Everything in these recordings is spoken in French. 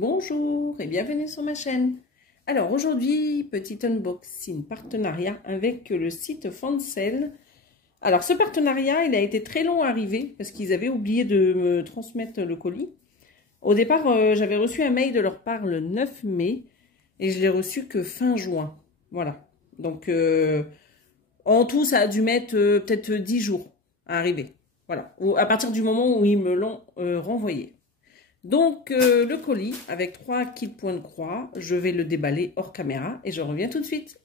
Bonjour et bienvenue sur ma chaîne. Alors aujourd'hui, petit unboxing partenariat avec le site Fancel. Alors ce partenariat, il a été très long à arriver parce qu'ils avaient oublié de me transmettre le colis. Au départ, j'avais reçu un mail de leur part le 9 mai et je l'ai reçu que fin juin. Voilà. Donc en tout, ça a dû mettre peut-être 10 jours à arriver. Voilà. À partir du moment où ils me l'ont renvoyé. Donc, le colis, avec 3 kits points de croix, je vais le déballer hors caméra et je reviens tout de suite.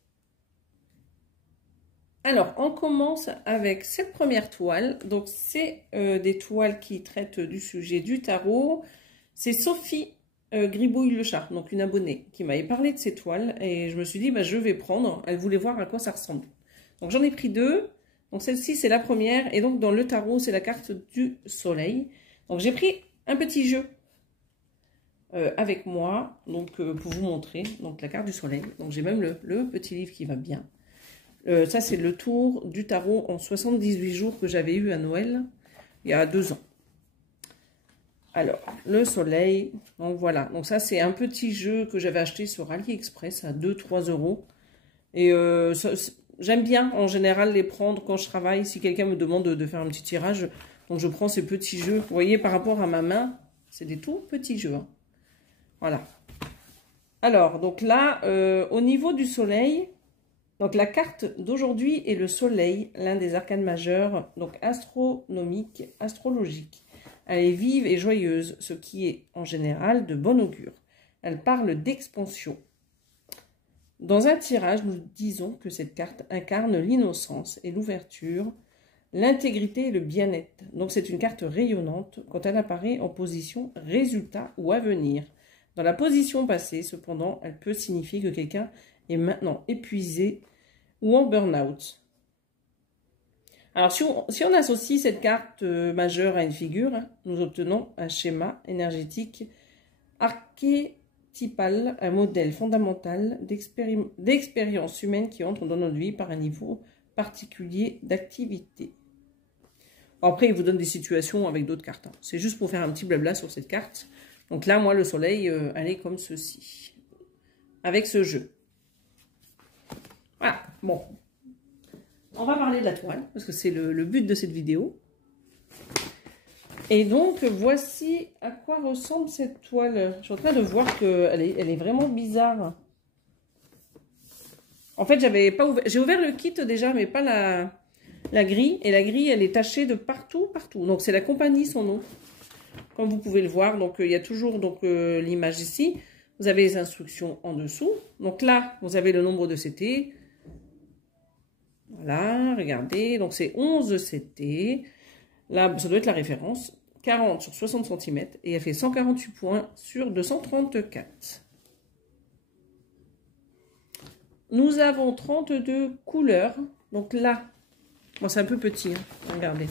Alors, on commence avec cette première toile. Donc, c'est des toiles qui traitent du sujet du tarot. C'est Sophie Gribouille le chat, donc une abonnée, qui m'avait parlé de ces toiles. Et je me suis dit, bah, je vais prendre. Elle voulait voir à quoi ça ressemble. Donc, j'en ai pris 2. Donc, celle-ci, c'est la première. Et donc, dans le tarot, c'est la carte du soleil. Donc, j'ai pris un petit jeu. Avec moi, donc pour vous montrer donc la carte du soleil. Donc j'ai même le petit livre qui va bien. Ça c'est le tour du tarot en 78 jours que j'avais eu à Noël il y a 2 ans. Alors le soleil, donc voilà. Donc ça c'est un petit jeu que j'avais acheté sur AliExpress à 2-3 euros. Et j'aime bien en général les prendre quand je travaille. Si quelqu'un me demande de faire un petit tirage, donc je prends ces petits jeux. Vous voyez par rapport à ma main, c'est des tout petits jeux. Hein. Voilà. Alors, donc là, au niveau du soleil, donc la carte d'aujourd'hui est le soleil, l'un des arcanes majeurs, donc astronomique, astrologique. Elle est vive et joyeuse, ce qui est en général de bon augure. Elle parle d'expansion. Dans un tirage, nous disons que cette carte incarne l'innocence et l'ouverture, l'intégrité et le bien-être. Donc c'est une carte rayonnante quand elle apparaît en position résultat ou avenir. Dans la position passée, cependant, elle peut signifier que quelqu'un est maintenant épuisé ou en burn-out. Alors, si on associe cette carte majeure à une figure, nous obtenons un schéma énergétique archétypal, un modèle fondamental d'expérience humaine qui entre dans notre vie par un niveau particulier d'activité. Après, il vous donne des situations avec d'autres cartes. C'est juste pour faire un petit blabla sur cette carte. Donc là, moi, le soleil, elle est comme ceci, avec ce jeu. Voilà, bon. On va parler de la toile, parce que c'est le but de cette vidéo. Et donc, voici à quoi ressemble cette toile. Je suis en train de voir qu'elle est vraiment bizarre. En fait, j'ai ouvert le kit déjà, mais pas la grille. Et la grille, elle est tachée de partout, partout. Donc, c'est la compagnie, son nom. Comme vous pouvez le voir, donc il y a toujours l'image ici. Vous avez les instructions en dessous. Donc là, vous avez le nombre de CT. Voilà, regardez. Donc c'est 11 CT. Là, ça doit être la référence. 40 sur 60 cm. Et elle fait 148 points sur 234. Nous avons 32 couleurs. Donc là, bon, c'est un peu petit. Hein, regardez.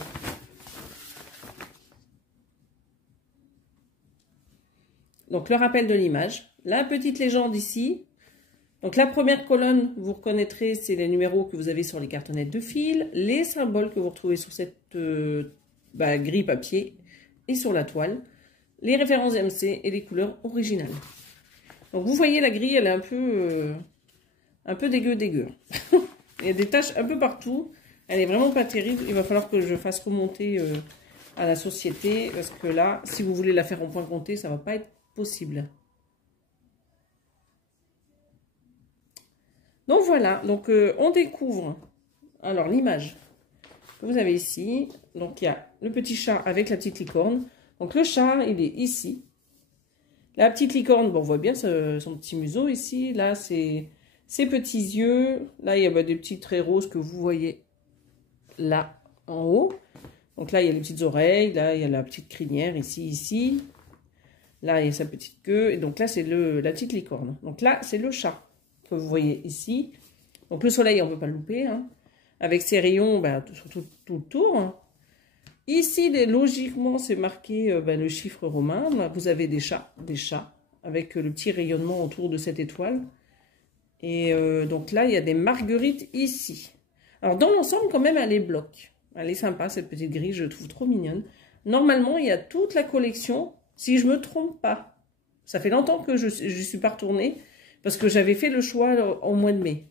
Donc, le rappel de l'image. La petite légende ici. Donc, la première colonne, vous reconnaîtrez, c'est les numéros que vous avez sur les cartonnettes de fil. Les symboles que vous retrouvez sur cette grille papier et sur la toile. Les références MC et les couleurs originales. Donc, vous voyez, la grille, elle est un peu dégueu. Il y a des taches un peu partout. Elle est vraiment pas terrible. Il va falloir que je fasse remonter à la société. Parce que là, si vous voulez la faire en point compté, ça va pas être possible. Donc voilà, donc on découvre alors l'image que vous avez ici. Donc il y a le petit chat avec la petite licorne. Donc le chat, il est ici. La petite licorne, bon, on voit bien son petit museau ici. Là, c'est ses petits yeux. Là, il y a des petits traits roses que vous voyez là en haut. Donc là, il y a les petites oreilles. Là, il y a la petite crinière ici. Là, il y a sa petite queue. Et donc là, c'est la petite licorne. Donc là, c'est le chat que vous voyez ici. Donc le soleil, on ne peut pas le louper. Hein, avec ses rayons sur tout le tour. Hein. Ici, logiquement, c'est marqué le chiffre romain. Là, vous avez des chats, avec le petit rayonnement autour de cette étoile. Et donc là, il y a des marguerites ici. Alors, dans l'ensemble, quand même, elle est bloc. Elle est sympa, cette petite grille. Je la trouve trop mignonne. Normalement, il y a toute la collection. Si je ne me trompe pas, Ça fait longtemps que je ne suis pas retournée parce que j'avais fait le choix au mois de mai.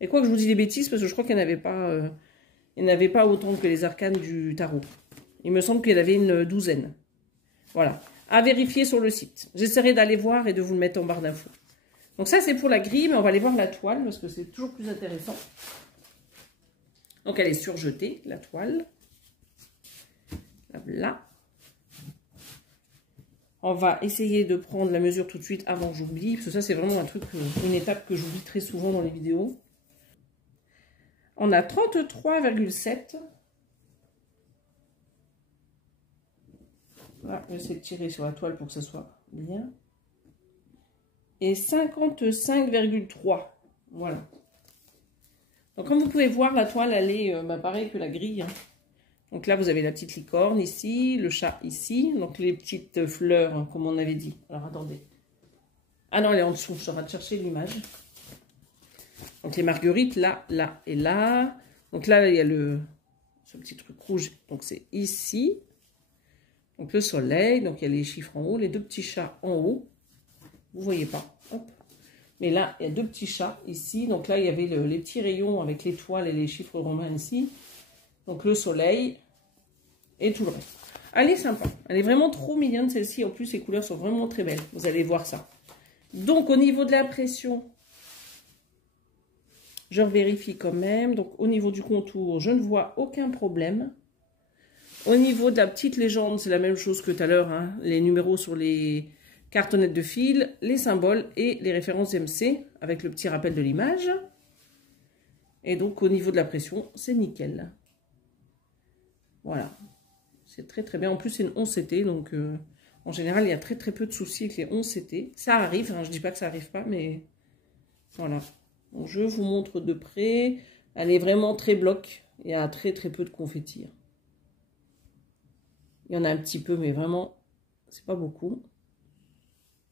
Et quoi que je vous dis des bêtises, parce que je crois qu'il n'y en avait pas autant que les arcanes du tarot. Il me semble qu'il y en avait une douzaine. Voilà. À vérifier sur le site. J'essaierai d'aller voir et de vous le mettre en barre d'infos. Donc ça, c'est pour la grille, mais on va aller voir la toile parce que c'est toujours plus intéressant. Donc elle est surjetée, la toile. Là. On va essayer de prendre la mesure tout de suite avant que j'oublie, parce que ça, c'est vraiment un truc, une étape que j'oublie très souvent dans les vidéos. On a 33,7. Voilà, je vais essayer de tirer sur la toile pour que ça soit bien. Et 55,3. Voilà. Donc, comme vous pouvez voir, la toile, elle est pareil que la grille. Hein. Donc là, vous avez la petite licorne ici, le chat ici. Donc, les petites fleurs, hein, comme on avait dit. Alors, attendez. Ah non, elle est en dessous. Je suis en train de chercher l'image. Donc, les marguerites, là, là et là. Donc là, il y a ce petit truc rouge. Donc, c'est ici. Donc, le soleil. Donc, il y a les chiffres en haut. Les deux petits chats en haut. Vous ne voyez pas. Hop. Mais là, il y a deux petits chats ici. Donc là, il y avait les petits rayons avec l'étoile et les chiffres romains ici. Donc, le soleil et tout le reste. Elle est sympa. Elle est vraiment trop mignonne, celle-ci. En plus, les couleurs sont vraiment très belles. Vous allez voir ça. Donc, au niveau de la pression, je vérifie quand même. Donc, au niveau du contour, je ne vois aucun problème. Au niveau de la petite légende, c'est la même chose que tout à l'heure. Hein. Les numéros sur les cartonnettes de fil, les symboles et les références MC avec le petit rappel de l'image. Et donc, au niveau de la pression, c'est nickel. Voilà. C'est très très bien. En plus, c'est une 11 CT. Donc, en général, il y a très très peu de soucis avec les 11 CT. Ça arrive. Hein, je ne dis pas que ça n'arrive pas, mais voilà. Donc, je vous montre de près. Elle est vraiment très bloc. Il y a très très peu de confetti. Il y en a un petit peu, mais vraiment, c'est pas beaucoup.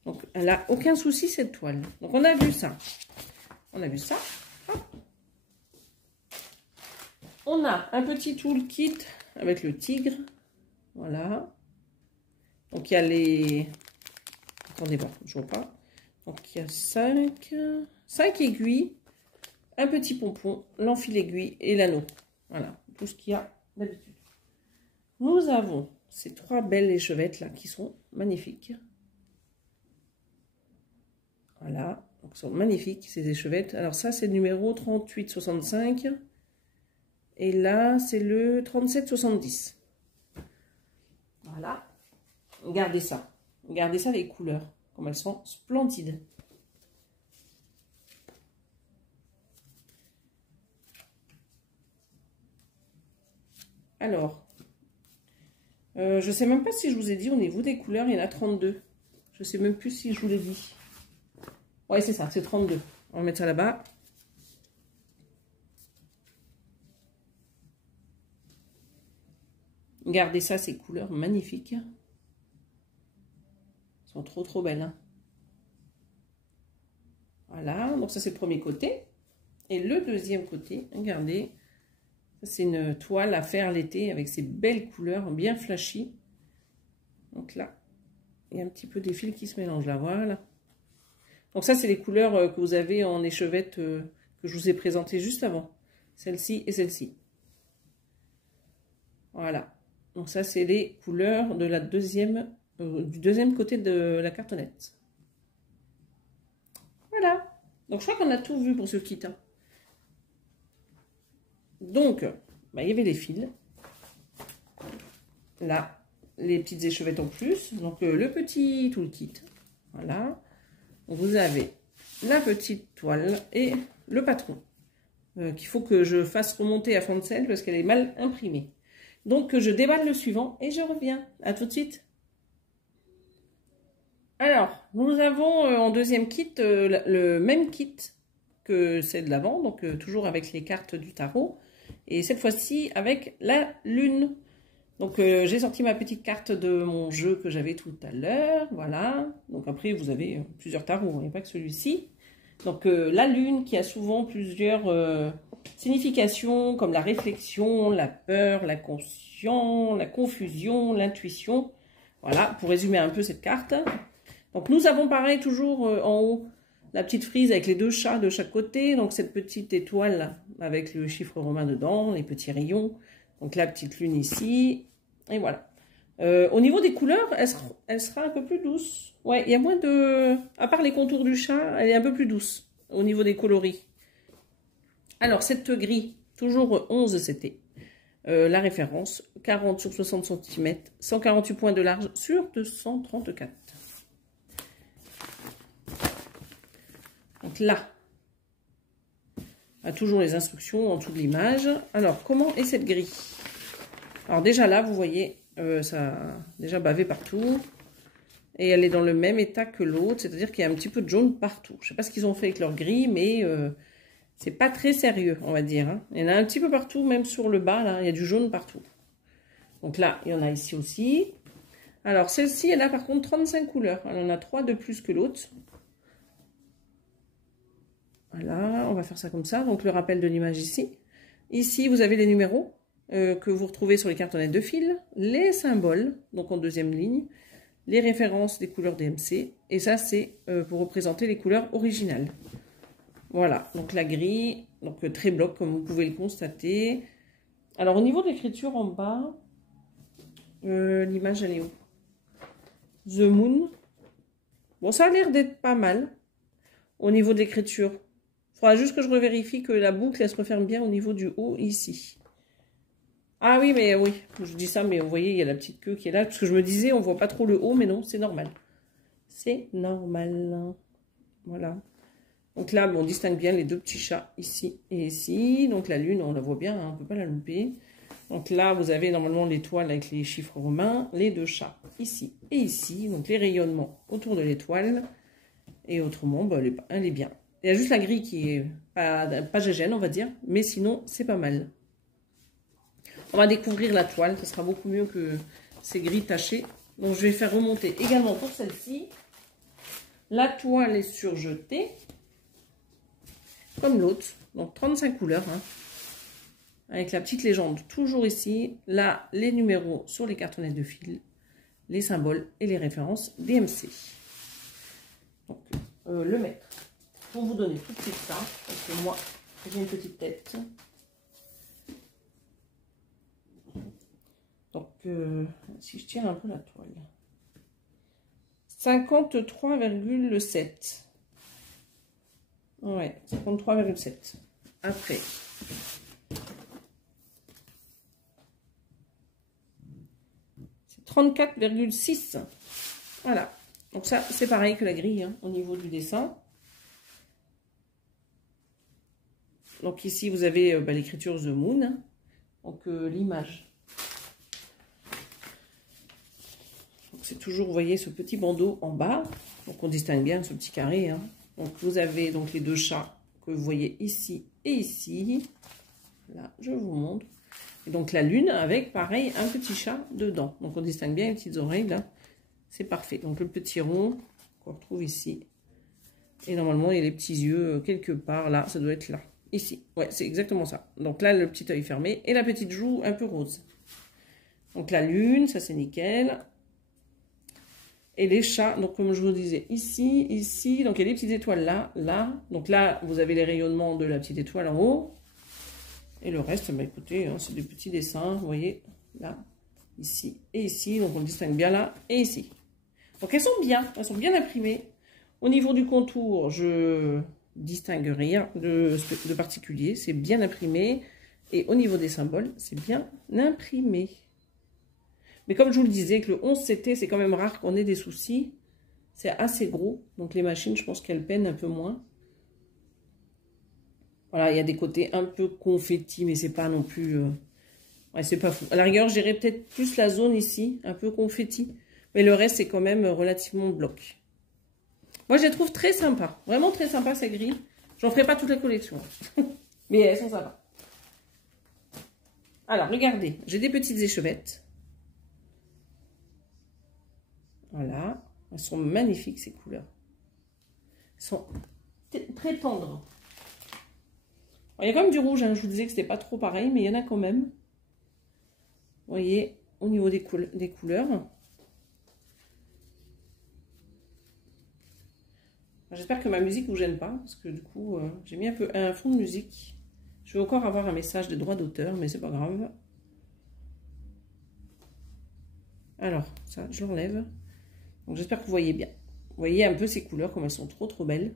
Donc, elle n'a aucun souci, cette toile. Donc, on a vu ça. On a vu ça. Hop. On a un petit toolkit avec le tigre. Voilà. Donc, il y a les... Attendez, bon, je vois pas. Donc, il y a 5 aiguilles, un petit pompon, l'enfil aiguille et l'anneau. Voilà, tout ce qu'il y a d'habitude. Nous avons ces 3 belles échevettes là qui sont magnifiques. Voilà, donc sont magnifiques ces échevettes. Alors ça, c'est le numéro 3865. Et là, c'est le 3770. Voilà. Regardez ça. Regardez ça, les couleurs. Comme elles sont splendides. Alors, je ne sais même pas si je vous ai dit au niveau des couleurs, il y en a 32. Je ne sais même plus si je vous l'ai dit. Ouais, c'est ça, c'est 32. On va mettre ça là-bas. Regardez ça, ces couleurs magnifiques. Elles sont trop trop belles. Hein. Voilà, donc ça c'est le premier côté. Et le deuxième côté, regardez. C'est une toile à faire l'été avec ces belles couleurs bien flashy. Donc là, il y a un petit peu des fils qui se mélangent là, voilà. Donc ça, c'est les couleurs que vous avez en échevette que je vous ai présentées juste avant. Celle-ci et celle-ci. Voilà. Donc ça, c'est les couleurs de la du deuxième côté de la cartonnette. Voilà. Donc je crois qu'on a tout vu pour ce kit. Hein. Donc, il y avait les fils. Là, les petites échevettes en plus. Donc, le petit toolkit. Voilà. Vous avez la petite toile et le patron. Qu'il faut que je fasse remonter à fond de sel parce qu'elle est mal imprimée. Donc, je déballe le suivant et je reviens. À tout de suite. Alors, nous avons en deuxième kit le même kit que celle de l'avant. Donc, toujours avec les cartes du tarot. Et cette fois-ci avec la lune. Donc j'ai sorti ma petite carte de mon jeu que j'avais tout à l'heure. Voilà. Donc après vous avez plusieurs tarots, il n'y a pas que celui-ci. Donc la lune qui a souvent plusieurs significations comme la réflexion, la peur, l'inconscient, la confusion, l'intuition. Voilà, pour résumer un peu cette carte. Donc nous avons pareil toujours en haut la petite frise avec les deux chats de chaque côté. Donc cette petite étoile là, avec le chiffre romain dedans, les petits rayons. Donc la petite lune ici. Et voilà. Au niveau des couleurs, elle sera un peu plus douce. Ouais, il y a moins de... À part les contours du chat, elle est un peu plus douce au niveau des coloris. Alors cette gris, toujours 11 c'était. La référence, 40 sur 60 cm, 148 points de large sur 234. Donc là, on a toujours les instructions en dessous de l'image. Alors, comment est cette grille? Alors déjà là, vous voyez, ça a déjà bavé partout. Et elle est dans le même état que l'autre, c'est-à-dire qu'il y a un petit peu de jaune partout. Je ne sais pas ce qu'ils ont fait avec leur grille, mais... c'est pas très sérieux, on va dire. Hein. Il y en a un petit peu partout, même sur le bas, là, il y a du jaune partout. Donc là, il y en a ici aussi. Alors, celle-ci, elle a par contre 35 couleurs. Elle en a 3 de plus que l'autre. Voilà, on va faire ça comme ça. Donc, le rappel de l'image ici. Ici, vous avez les numéros que vous retrouvez sur les cartonnettes de fil. Les symboles, donc en deuxième ligne. Les références des couleurs DMC. Et ça, c'est pour représenter les couleurs originales. Voilà, donc la grille, donc très bloc comme vous pouvez le constater. Alors au niveau de l'écriture en bas, l'image elle est où? The Moon. Bon, ça a l'air d'être pas mal au niveau de l'écriture. Il faudra juste que je revérifie que la boucle elle se referme bien au niveau du haut ici. Ah oui, mais oui, je dis ça, mais vous voyez, il y a la petite queue qui est là. Parce que je me disais, on voit pas trop le haut, mais non, c'est normal. C'est normal. Voilà. Donc là, on distingue bien les deux petits chats ici et ici. Donc la lune, on la voit bien, hein, on ne peut pas la louper. Donc là, vous avez normalement l'étoile avec les chiffres romains, les deux chats ici et ici. Donc les rayonnements autour de l'étoile. Et autrement, bah, elle est bien. Il y a juste la grille qui est pas gégène, on va dire. Mais sinon, c'est pas mal. On va découvrir la toile. Ce sera beaucoup mieux que ces grilles tachées. Donc je vais faire remonter également pour celle-ci. La toile est surjetée. Comme l'autre, donc 35 couleurs, hein, avec la petite légende toujours ici, là les numéros sur les cartonnettes de fil, les symboles et les références DMC. Donc le mètre, pour vous donner tout de suite ça, parce que moi j'ai une petite tête. Donc si je tire un peu la toile, 53,7. Ouais, 53,7. Après, c'est 34,6. Voilà. Donc ça, c'est pareil que la grille, hein, au niveau du dessin. Donc ici, vous avez l'écriture The Moon. Hein, donc l'image. C'est toujours, vous voyez, ce petit bandeau en bas. Donc on distingue bien ce petit carré, hein. Donc vous avez donc les deux chats que vous voyez ici et ici. Là, je vous montre. Et donc la lune avec, pareil, un petit chat dedans. Donc on distingue bien les petites oreilles, là. C'est parfait. Donc le petit rond qu'on retrouve ici. Et normalement, il y a les petits yeux quelque part. Là, ça doit être là. Ici. Ouais, c'est exactement ça. Donc là, le petit œil fermé. Et la petite joue un peu rose. Donc la lune, ça c'est nickel. Et les chats, donc comme je vous disais, ici, ici, donc il y a des petites étoiles là, là. Donc là, vous avez les rayonnements de la petite étoile en haut. Et le reste, bah écoutez, hein, c'est des petits dessins, vous voyez, là, ici et ici. Donc on le distingue bien là et ici. Donc elles sont bien imprimées. Au niveau du contour, je distingue rien de particulier, c'est bien imprimé. Et au niveau des symboles, c'est bien imprimé. Mais comme je vous le disais, que le 11CT, c'est quand même rare qu'on ait des soucis. C'est assez gros. Donc les machines, je pense qu'elles peinent un peu moins. Voilà, il y a des côtés un peu confetti, mais c'est pas non plus... Ouais, c'est pas fou. À la rigueur, je dirais peut-être plus la zone ici, un peu confetti. Mais le reste, c'est quand même relativement bloc. Moi, je les trouve très sympas. Vraiment très sympas, ces grilles. J'en ferai pas toute la collection. Mais elles sont sympas. Alors, regardez. J'ai des petites échevettes. Voilà, elles sont magnifiques ces couleurs. Elles sont très tendres. Alors, il y a quand même du rouge, hein. Je vous disais que c'était pas trop pareil, mais il y en a quand même. Vous voyez, au niveau des couleurs. J'espère que ma musique vous gêne pas, parce que du coup, j'ai mis un peu un fond de musique. Je vais encore avoir un message de droit d'auteur, mais c'est pas grave. Alors, ça, je l'enlève. Donc j'espère que vous voyez bien. Vous voyez un peu ces couleurs, comme elles sont trop belles.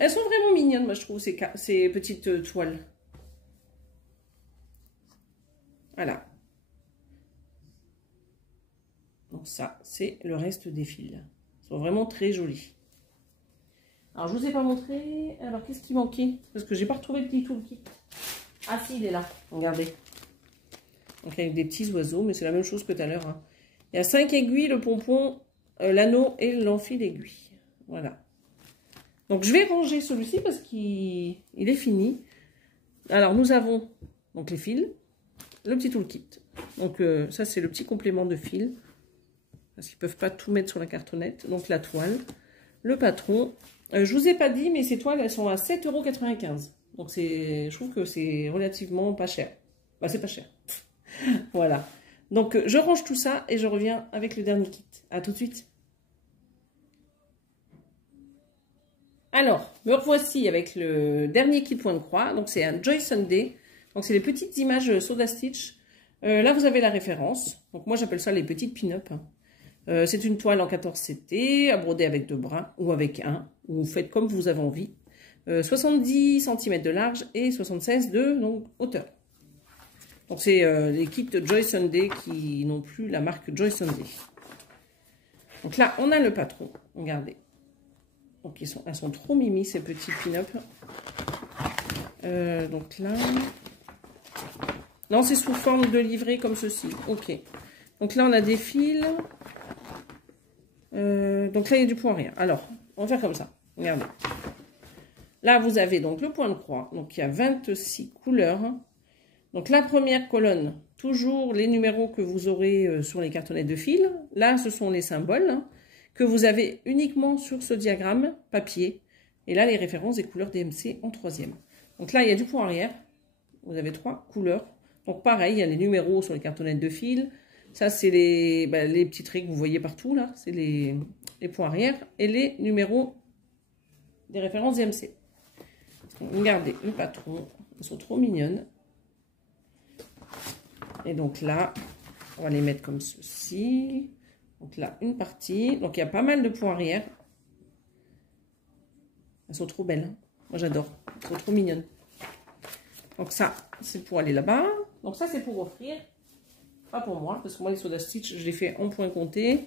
Elles sont vraiment mignonnes, moi je trouve, ces petites toiles. Voilà. Donc ça, c'est le reste des fils. Ils sont vraiment très jolis. Alors, je ne vous ai pas montré. Alors, qu'est-ce qui manquait? Parce que j'ai pas retrouvé le petit toolkit. Ah si, il est là. Regardez. Donc, avec des petits oiseaux, mais c'est la même chose que tout à l'heure. Hein. Il y a 5 aiguilles, le pompon, l'anneau et l'enfil d'aiguille. Voilà. Donc, je vais ranger celui-ci parce qu'il est fini. Alors, nous avons donc les fils, le petit toolkit. Donc, ça, c'est le petit complément de fil. Parce qu'ils ne peuvent pas tout mettre sur la cartonnette. Donc, la toile, le patron. Je vous ai pas dit, mais ces toiles, elles sont à 7,95 €. Donc, je trouve que c'est relativement pas cher. Bah, c'est pas cher. Voilà. Donc, je range tout ça et je reviens avec le dernier kit. À tout de suite. Alors, me revoici avec le dernier kit point de croix. Donc, c'est un Joy Sunday. Donc, c'est les petites images Soda Stitch. Là, vous avez la référence. Donc, moi, j'appelle ça les petites pin-up. C'est une toile en 14 CT, à broder avec 2 brins ou avec un. Vous faites comme vous avez envie. 70 cm de large et 76 de hauteur. Donc, c'est les kits Joy Sunday qui n'ont plus la marque Joy Sunday. Donc là, on a le patron. Regardez. Donc, elles sont trop mimi, ces petits pin-up. Donc là... Non, c'est sous forme de livret comme ceci. Ok. Donc là, on a des fils. Donc là, il y a du point rien. Alors, on va faire comme ça. Regardez. Là, vous avez donc le point de croix. Donc, il y a 26 couleurs. Donc, la première colonne, toujours les numéros que vous aurez sur les cartonnettes de fil. Là, ce sont les symboles que vous avez uniquement sur ce diagramme papier. Et là, les références des couleurs DMC en 3e. Donc là, il y a du point arrière. Vous avez 3 couleurs. Donc, pareil, il y a les numéros sur les cartonnettes de fil. Ça, c'est les petits traits que vous voyez partout, là. C'est les points arrière. Et les numéros des références DMC. Donc, regardez le patron. Elles sont trop mignonnes. Et donc là, on va les mettre comme ceci. Donc là, une partie. Donc, il y a pas mal de points arrière. Elles sont trop belles. Hein. Moi, j'adore. Elles sont trop mignonnes. Donc ça, c'est pour aller là-bas. Donc ça, c'est pour offrir. Pas pour moi, parce que moi, les Soda Stitch, je les fais en point compté.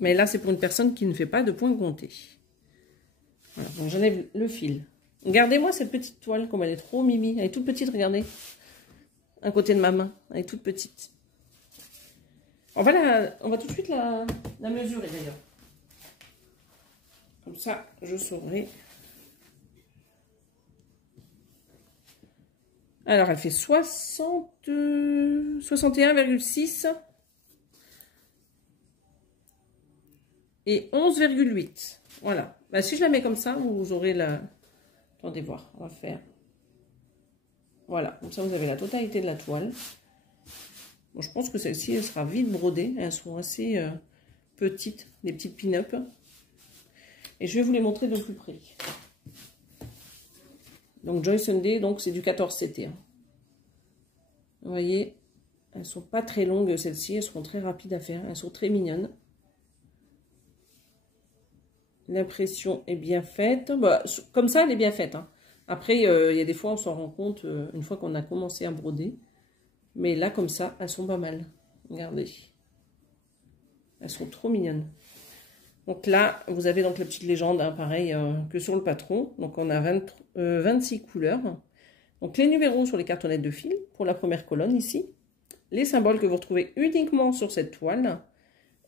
Mais là, c'est pour une personne qui ne fait pas de point compté. Voilà, donc j'enlève le fil. Regardez-moi cette petite toile, comme elle est trop mimi. Elle est toute petite, regardez. À côté de ma main, elle est toute petite. On va tout de suite la mesurer, d'ailleurs. Comme ça, je saurai... Alors, elle fait 61,6 et 11,8. Voilà. Bah, si je la mets comme ça, vous aurez la... Attendez voir, on va faire... Voilà, comme ça vous avez la totalité de la toile. Bon, je pense que celle-ci, elle sera vite brodée. Elles sont assez petites, des petites pin-up. Et je vais vous les montrer de plus près. Donc Joy Sunday, donc c'est du 14 CT. Hein. Vous voyez, elles sont pas très longues celles-ci, elles seront très rapides à faire, elles sont très mignonnes. L'impression est bien faite. Bah, comme ça, elle est bien faite. Hein. Après, il y a des fois, on s'en rend compte une fois qu'on a commencé à broder. Mais là, comme ça, elles sont pas mal. Regardez. Elles sont trop mignonnes. Donc là, vous avez donc la petite légende, hein, pareil que sur le patron. Donc on a 26 couleurs. Donc les numéros sur les cartonnettes de fil pour la première colonne ici. Les symboles que vous retrouvez uniquement sur cette toile.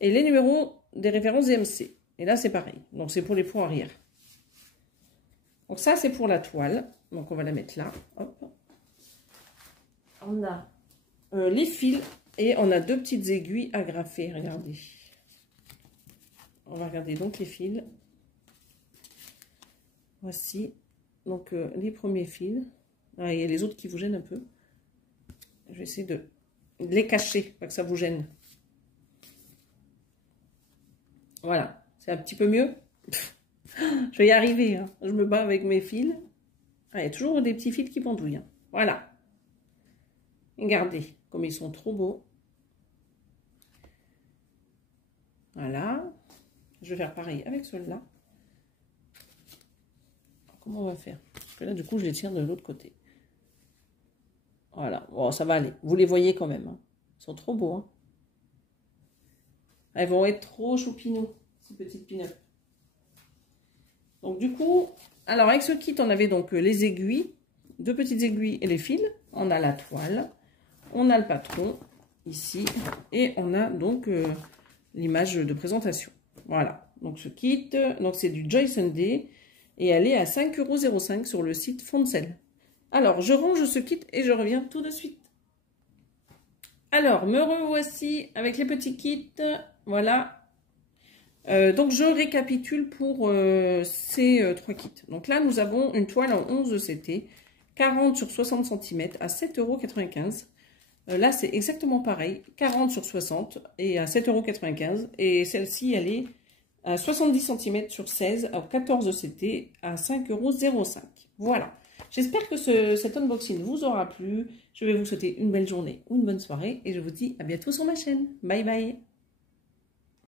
Et les numéros des références DMC. Et là, c'est pareil. Donc c'est pour les points arrière. Donc ça, c'est pour la toile. Donc on va la mettre là. Hop. On a les fils et on a 2 petites aiguilles agrafées. Regardez. On va regarder donc les fils. Voici donc les premiers fils. Ah, il y a les autres qui vous gênent un peu. Je vais essayer de les cacher, pas que ça vous gêne. Voilà, c'est un petit peu mieux. Je vais y arriver, hein. Je me bats avec mes fils. Ah, il y a toujours des petits fils qui pendouillent, hein. Voilà. Regardez comme ils sont trop beaux. Voilà. Je vais faire pareil avec ceux-là. Comment on va faire? Parce que là, du coup, je les tire de l'autre côté. Voilà. Bon, ça va aller. Vous les voyez quand même, hein. Ils sont trop beaux, hein. Elles vont être trop choupinous, ces petites pin-up. Donc, du coup, alors avec ce kit, on avait donc les aiguilles, 2 petites aiguilles et les fils. On a la toile. On a le patron, ici. Et on a donc l'image de présentation. Voilà. Donc, ce kit, donc c'est du Joy Sunday. Et elle est à 5,05 € sur le site Foncel. Alors, je range ce kit et je reviens tout de suite. Alors, me revoici avec les petits kits. Voilà. Donc, je récapitule pour ces 3 kits. Donc là, nous avons une toile en 11 CT, 40 sur 60 cm à 7,95 €. Là, c'est exactement pareil, 40 sur 60 et à 7,95 €. Et celle-ci, elle est à 70 cm sur 16 à 14 CT à 5,05 €. Voilà. J'espère que cet unboxing vous aura plu. Je vais vous souhaiter une belle journée ou une bonne soirée et je vous dis à bientôt sur ma chaîne. Bye bye.